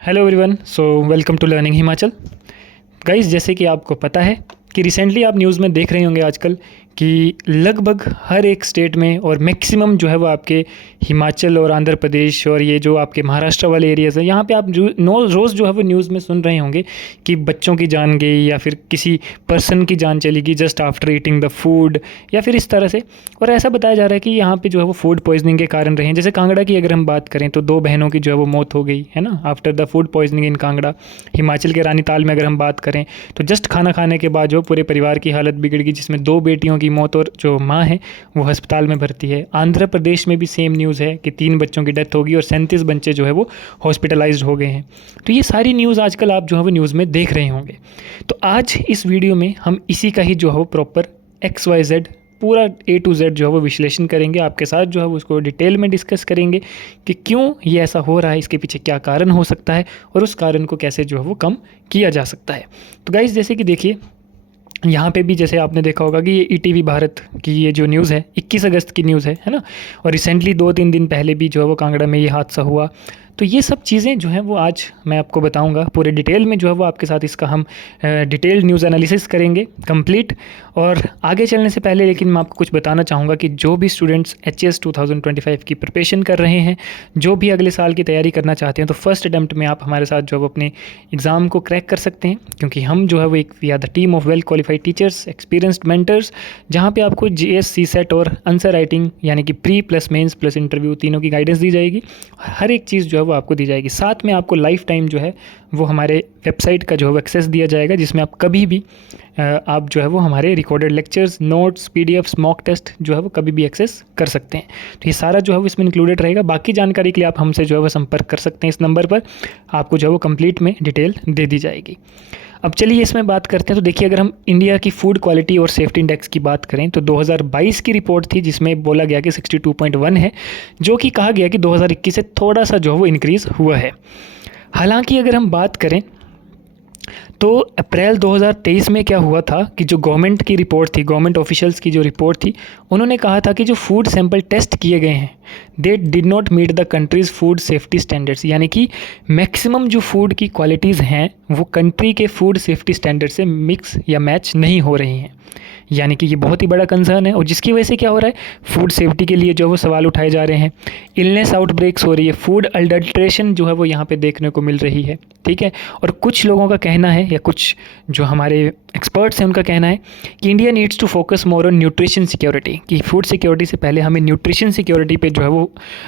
Hello everyone, so welcome to learning Himachal. Guys, जैसे कि आपको पता है कि रिसेंटली आप न्यूज़ में देख रहे होंगे आजकल कि लगभग हर एक स्टेट में और मैक्सिमम जो है वो आपके हिमाचल और आंध्र प्रदेश और ये जो आपके महाराष्ट्र वाले एरियाज़ हैं, यहाँ पे आप जो रोज़ जो है वो न्यूज़ में सुन रहे होंगे कि बच्चों की जान गई या फिर किसी पर्सन की जान चली गई just after eating the food, या फिर इस तरह से। और ऐसा बताया जा रहा है कि यहाँ पे जो है वो फूड पॉइजनिंग के कारण रहे हैं। जैसे कांगड़ा की अगर हम बात करें तो 2 बहनों की जो है वो मौत हो गई है ना, आफ्टर द फूड पॉइजनिंग इन कांगड़ा। हिमाचल के रानीताल में अगर हम बात करें तो जस्ट खाना खाने के बाद जो पूरे परिवार की हालत बिगड़ गई, जिसमें 2 बेटियों की मौत और जो माँ है वो अस्पताल में भर्ती है। आंध्र प्रदेश में भी सेम न्यूज़ है कि 3 बच्चों की डेथ होगी और 37 बच्चे जो है वो हॉस्पिटलाइज्ड हो गए हैं। तो ये सारी न्यूज़ आजकल आप जो है वो न्यूज़ में देख रहे होंगे। तो आज इस वीडियो में हम इसी का ही जो है वो प्रॉपर XYZ पूरा A to Z जो है वो विश्लेषण करेंगे, आपके साथ जो है वो उसको डिटेल में डिस्कस करेंगे कि क्यों ये ऐसा हो रहा है, इसके पीछे क्या कारण हो सकता है और उस कारण को कैसे जो है वो कम किया जा सकता है। तो गाइज़, जैसे कि देखिए यहाँ पे भी जैसे आपने देखा होगा कि ये ETV भारत की ये जो न्यूज़ है 21 अगस्त की न्यूज़ है ना। और रिसेंटली 2-3 दिन पहले भी जो है वो कांगड़ा में ये हादसा हुआ। तो ये सब चीज़ें जो हैं वो आज मैं आपको बताऊंगा पूरे डिटेल में, जो है वो आपके साथ इसका हम डिटेल न्यूज़ एनालिसिस करेंगे कंप्लीट। और आगे चलने से पहले लेकिन मैं आपको कुछ बताना चाहूँगा कि जो भी स्टूडेंट्स HS 2025 की प्रिपरेशन कर रहे हैं, जो भी अगले साल की तैयारी करना चाहते हैं, तो फर्स्ट अटैम्प्ट में आप हमारे साथ जो है वो अपने एग्ज़ाम को क्रैक कर सकते हैं। क्योंकि हम जो है वो एक we are the team of well qualified teachers, experienced mentors, जहाँ पे आपको GS CSET और आंसर राइटिंग यानी कि pre plus mains plus interview तीनों की गाइडेंस दी जाएगी। हर एक चीज़ जो है वो आपको दी जाएगी। साथ में आपको लाइफ टाइम जो है वो हमारे वेबसाइट का जो है एक्सेस दिया जाएगा, जिसमें आप कभी भी आप जो है वो हमारे recorded lectures, notes, PDFs, mock test जो है वो कभी भी एक्सेस कर सकते हैं। तो ये सारा जो है वो इसमें इंक्लूडेड रहेगा। बाकी जानकारी के लिए आप हमसे जो है वो संपर्क कर सकते हैं इस नंबर पर, आपको जो है वो कंप्लीट में डिटेल दे दी जाएगी। अब चलिए इसमें बात करते हैं। तो देखिए, अगर हम इंडिया की फूड क्वालिटी और सेफ्टी इंडेक्स की बात करें तो 2022 की रिपोर्ट थी जिसमें बोला गया कि 62.1 है, जो कि कहा गया कि 2021 से थोड़ा सा जो है वो इंक्रीज़ हुआ है। हालांकि अगर हम बात करें तो अप्रैल 2023 में क्या हुआ था कि जो गवर्नमेंट की रिपोर्ट थी, गवर्नमेंट ऑफिशियल्स की जो रिपोर्ट थी, उन्होंने कहा था कि जो फूड सैंपल टेस्ट किए गए हैं they did not meet the country's food safety standards, यानी कि मैक्सिमम जो फूड की क्वालिटीज़ हैं वो कंट्री के फूड सेफ्टी स्टैंडर्ड से मिक्स या मैच नहीं हो रही हैं। यानी कि ये बहुत ही बड़ा कंसर्न है और जिसकी वजह से क्या हो रहा है, फूड सेफ्टी के लिए जो वो सवाल उठाए जा रहे हैं। इलनेस आउटब्रेक्स हो रही है, फूड अडल्ट्रेशन जो है वो यहाँ पे देखने को मिल रही है, ठीक है। और कुछ लोगों का कहना है या कुछ जो हमारे एक्सपर्ट्स हैं उनका कहना है कि India needs to focus more on nutrition security, कि फूड सिक्योरिटी से पहले हमें न्यूट्रिशन सिक्योरिटी पे जो है वो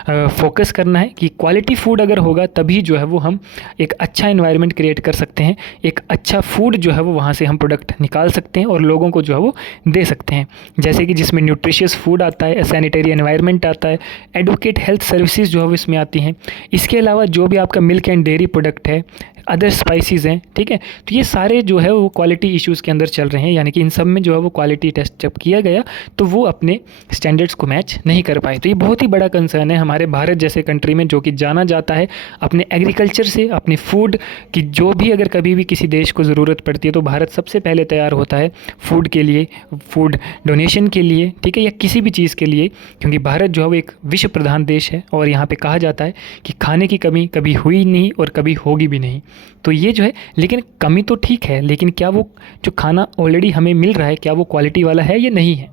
फोकस करना है कि क्वालिटी फूड अगर होगा तभी जो है वो हम एक अच्छा इन्वायरमेंट क्रिएट कर सकते हैं, एक अच्छा फूड जो है वो वहाँ से हम प्रोडक्ट निकाल सकते हैं और लोगों को जो है वो दे सकते हैं। जैसे कि जिसमें न्यूट्रिशियस फूड आता है, सैनिटरी एनवायरनमेंट आता है, एडुकेट हेल्थ सर्विसेज जो है वो इसमें आती हैं। इसके अलावा जो भी आपका मिल्क एंड डेयरी प्रोडक्ट है, अदर स्पाइसेस हैं, ठीक है। तो ये सारे जो है वो क्वालिटी इश्यूज़ के अंदर चल रहे हैं, यानी कि इन सब में जो है वो क्वालिटी टेस्ट जब किया गया तो वो अपने स्टैंडर्ड्स को मैच नहीं कर पाए। तो ये बहुत ही बड़ा कंसर्न है हमारे भारत जैसे कंट्री में, जो कि जाना जाता है अपने एग्रीकल्चर से, अपने फूड की जो भी अगर कभी भी किसी देश को ज़रूरत पड़ती है तो भारत सबसे पहले तैयार होता है फूड के लिए, फूड डोनेशन के लिए, ठीक है, या किसी भी चीज़ के लिए। क्योंकि भारत जो है वो एक विश्व प्रधान देश है और यहाँ पे कहा जाता है कि खाने की कमी कभी हुई नहीं और कभी होगी भी नहीं। तो ये जो है, लेकिन कमी तो ठीक है, लेकिन क्या वो जो खाना ऑलरेडी हमें मिल रहा है क्या वो क्वालिटी वाला है या नहीं है।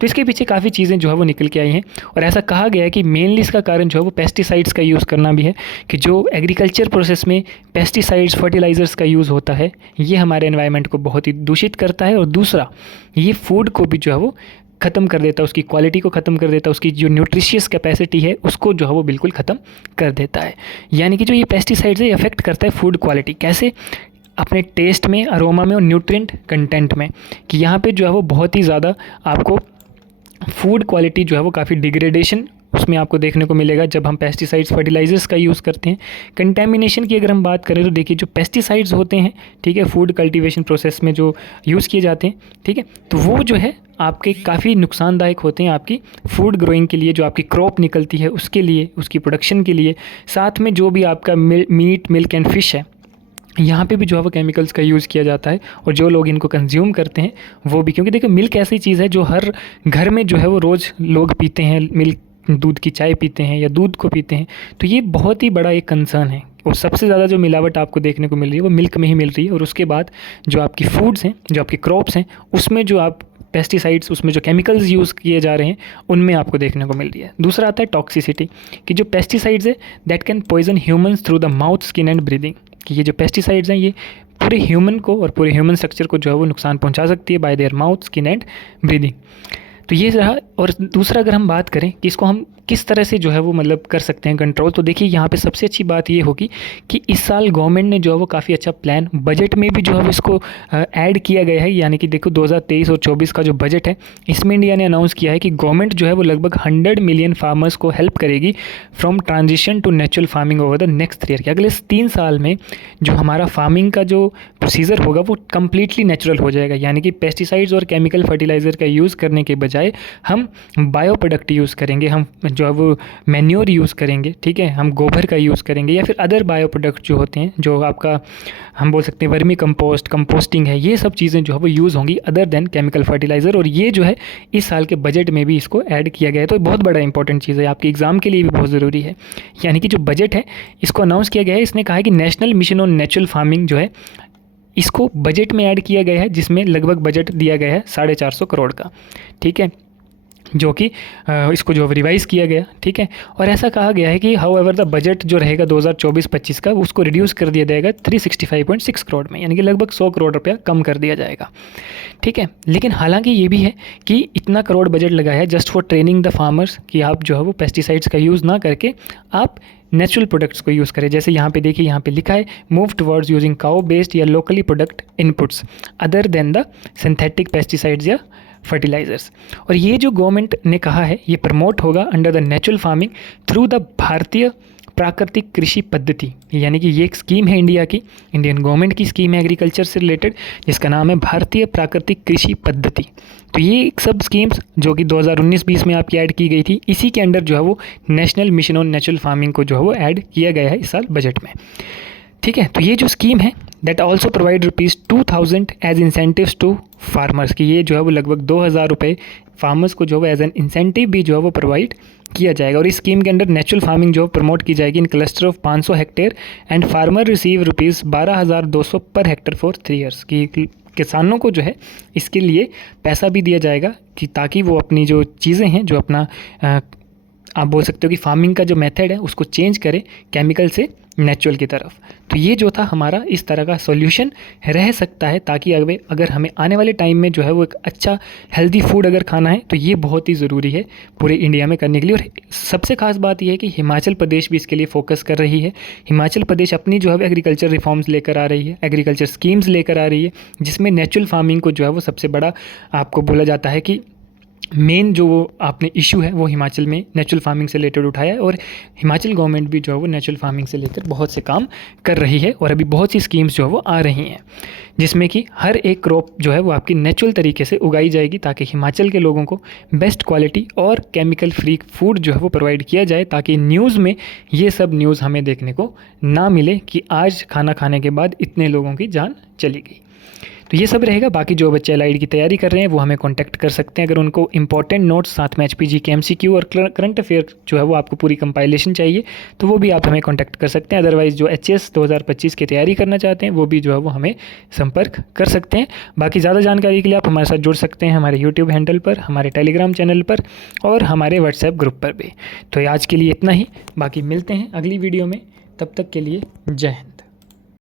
तो इसके पीछे काफ़ी चीज़ें जो है वो निकल के आई हैं और ऐसा कहा गया है कि मेनली इसका कारण जो है वो पेस्टिसाइड्स का यूज़ करना भी है, कि जो एग्रीकल्चर प्रोसेस में पेस्टिसाइड्स, फर्टिलाइज़र्स का यूज़ होता है ये हमारे एनवायरनमेंट को बहुत ही दूषित करता है। और दूसरा, ये फूड को भी जो है वो ख़त्म कर देता है, उसकी क्वालिटी को ख़त्म कर देता है, उसकी जो न्यूट्रिशियस कैपेसिटी है उसको जो है वो बिल्कुल ख़त्म कर देता है। यानी कि जो ये पेस्टिसाइड्स है ये अफेक्ट करता है फूड क्वालिटी। कैसे? अपने टेस्ट में, अरोमा में और न्यूट्रिएंट कंटेंट में, कि यहाँ पे जो है वो बहुत ही ज़्यादा आपको फूड क्वालिटी जो है वो काफ़ी डिग्रेडेशन उसमें आपको देखने को मिलेगा जब हम पेस्टिसाइड्स, फर्टिलाइज़र्स का यूज़ करते हैं। कंटेमिनेशन की अगर हम बात करें तो देखिए, जो पेस्टिसाइड्स होते हैं, ठीक है, फूड कल्टीवेशन प्रोसेस में जो यूज़ किए जाते हैं, ठीक है, तो वो जो है आपके काफ़ी नुकसानदायक होते हैं आपकी फूड ग्रोइंग के लिए, जो आपकी क्रॉप निकलती है उसके लिए, उसकी प्रोडक्शन के लिए। साथ में जो भी आपका मीट, मिल्क एंड फिश है, यहाँ पे भी जो है वो केमिकल्स का यूज़ किया जाता है और जो लोग इनको कंज्यूम करते हैं वो भी, क्योंकि देखिए मिल्क ऐसी चीज़ है जो हर घर में जो है वो रोज़ लोग पीते हैं। मिल्क दूध की चाय पीते हैं या दूध को पीते हैं, तो ये बहुत ही बड़ा एक कंसर्न है। और सबसे ज़्यादा जो मिलावट आपको देखने को मिल रही है वो मिल्क में ही मिल रही है। और उसके बाद जो आपकी फूड्स हैं, जो आपकी क्रॉप्स हैं, उसमें जो आप पेस्टिसाइड्स, उसमें जो केमिकल्स यूज़ किए जा रहे हैं, उनमें आपको देखने को मिल रही है। दूसरा आता है टॉक्सिसिटी, कि जो पेस्टिसाइड्स है that can poison humans through the mouth, skin and breathing, कि ये जो पेस्टिसाइड्स हैं ये पूरे ह्यूमन को और पूरे ह्यूमन स्ट्रक्चर को जो है वो नुकसान पहुंचा सकती है bye their mouth, skin and breathing. तो ये रहा। और दूसरा अगर हम बात करें कि इसको हम किस तरह से जो है वो मतलब कर सकते हैं कंट्रोल, तो देखिए यहाँ पे सबसे अच्छी बात ये होगी कि इस साल गवर्नमेंट ने जो है वो काफ़ी अच्छा प्लान बजट में भी जो है वो इसको ऐड किया गया है। यानी कि देखो 2023 और 24 का जो बजट है, इसमें इंडिया ने अनाउंस किया है कि गवर्नमेंट जो है वो लगभग 100 मिलियन फार्मर्स को हेल्प करेगी from transition to natural farming over the next 3 year, कि अगले 3 साल में जो हमारा फार्मिंग का जो प्रोसीजर होगा वो कम्प्लीटली नेचुरल हो जाएगा। यानी कि पेस्टिसाइड्स और केमिकल फर्टिलाइज़र का यूज़ करने के बजाय हम बायो प्रोडक्ट यूज़ करेंगे, हम जो है वो मैन्योर यूज़ करेंगे, ठीक है, हम गोबर का यूज़ करेंगे या फिर अदर बायो प्रोडक्ट जो होते हैं, जो आपका हम बोल सकते हैं वर्मी कंपोस्ट, कंपोस्टिंग है, ये सब चीज़ें जो है वो यूज़ होंगी अदर देन केमिकल फर्टिलाइज़र। और ये जो है इस साल के बजट में भी इसको ऐड किया गया है। तो बहुत बड़ा इंपॉर्टेंट चीज़ है, आपके एग्ज़ाम के लिए भी बहुत ज़रूरी है। यानी कि जो बजट है इसको अनाउंस किया गया है, इसने कहा है कि national mission on natural farming जो है इसको बजट में ऐड किया गया है, जिसमें लगभग बजट दिया गया है 450 करोड़ का, ठीक है, जो कि इसको जो रिवाइज़ किया गया, ठीक है। और ऐसा कहा गया है कि हाउ एवर द बजट जो रहेगा 2024-25 का, उसको रिड्यूस कर दिया जाएगा 365.6 करोड़ में, यानी कि लगभग 100 करोड़ रुपया कम कर दिया जाएगा, ठीक है। लेकिन हालांकि ये भी है कि इतना करोड़ बजट लगा है just for training the farmers, कि आप जो है वो पेस्टिसाइड्स का यूज़ ना करके आप नेचुरल प्रोडक्ट्स को यूज़ करें। जैसे यहाँ पे देखिए, यहाँ पे लिखा है move towards using cow based या locally product inputs other than the synthetic pesticides या फर्टिलाइज़र्स। और ये जो गवर्नमेंट ने कहा है ये प्रमोट होगा under the natural farming through the भारतीय प्राकृतिक कृषि पद्धति, यानी कि ये एक स्कीम है इंडिया की, इंडियन गवर्नमेंट की स्कीम है एग्रीकल्चर से रिलेटेड, जिसका नाम है भारतीय प्राकृतिक कृषि पद्धति। तो ये एक सब स्कीम्स जो कि 2019-20 में आपकी ऐड की गई थी, इसी के अंडर जो है वो national mission on natural farming को जो है वो ऐड किया गया है इस साल बजट में, ठीक है। तो ये जो स्कीम है that also provide ₹2,000 as incentives to farmers, की ये जो है वो लगभग 2,000 रुपये फार्मर्स को जो है एज एन इंसेंटिव भी जो है वो प्रोवाइड किया जाएगा। और इस स्कीम के अंडर नेचुरल फार्मिंग जो प्रमोट की जाएगी इन cluster of 500 hectare and farmer receive ₹12,200 per hectare for 3 years, की किसानों को जो है इसके लिए पैसा भी दिया जाएगा कि ताकि वो अपनी जो चीज़ें हैं, जो अपना आप बोल सकते हो कि फार्मिंग का जो मेथड है उसको चेंज करें केमिकल से नेचुरल की तरफ। तो ये जो था हमारा इस तरह का सॉल्यूशन रह सकता है, ताकि अगर हमें आने वाले टाइम में जो है वो एक अच्छा हेल्दी फूड अगर खाना है तो ये बहुत ही ज़रूरी है पूरे इंडिया में करने के लिए। और सबसे खास बात यह है कि हिमाचल प्रदेश भी इसके लिए फोकस कर रही है। हिमाचल प्रदेश अपनी जो है एग्रीकल्चर रिफॉर्म्स लेकर आ रही है, एग्रीकल्चर स्कीम्स लेकर आ रही है, जिसमें नेचुरल फार्मिंग को जो है वो सबसे बड़ा आपको बोला जाता है कि मेन जो आपने इशू है वो हिमाचल में नेचुरल फार्मिंग से रिलेटेड उठाया है। और हिमाचल गवर्नमेंट भी जो है वो नेचुरल फार्मिंग से लेकर बहुत से काम कर रही है और अभी बहुत सी स्कीम्स जो है वो आ रही हैं, जिसमें कि हर एक क्रॉप जो है वो आपकी नेचुरल तरीके से उगाई जाएगी, ताकि हिमाचल के लोगों को बेस्ट क्वालिटी और केमिकल फ्री फूड जो है वो प्रोवाइड किया जाए, ताकि न्यूज़ में ये सब न्यूज़ हमें देखने को ना मिले कि आज खाना खाने के बाद इतने लोगों की जान चली गई। तो ये सब रहेगा। बाकी जो बच्चे एलआईडी की तैयारी कर रहे हैं वो हमें कांटेक्ट कर सकते हैं। अगर उनको इंपॉर्टेंट नोट्स साथ में एचपीजी के एमसीक्यू और करंट अफेयर जो है वो आपको पूरी कंपाइलेशन चाहिए तो वो भी आप हमें कांटेक्ट कर सकते हैं। अदरवाइज़ जो एचएस 2025 की तैयारी करना चाहते हैं वो भी जो है वो हमें संपर्क कर सकते हैं। बाकी ज़्यादा जानकारी के लिए आप हमारे साथ जुड़ सकते हैं हमारे यूट्यूब हैंडल पर, हमारे टेलीग्राम चैनल पर और हमारे व्हाट्सएप ग्रुप पर भी। तो आज के लिए इतना ही, बाकी मिलते हैं अगली वीडियो में। तब तक के लिए जय हिंद।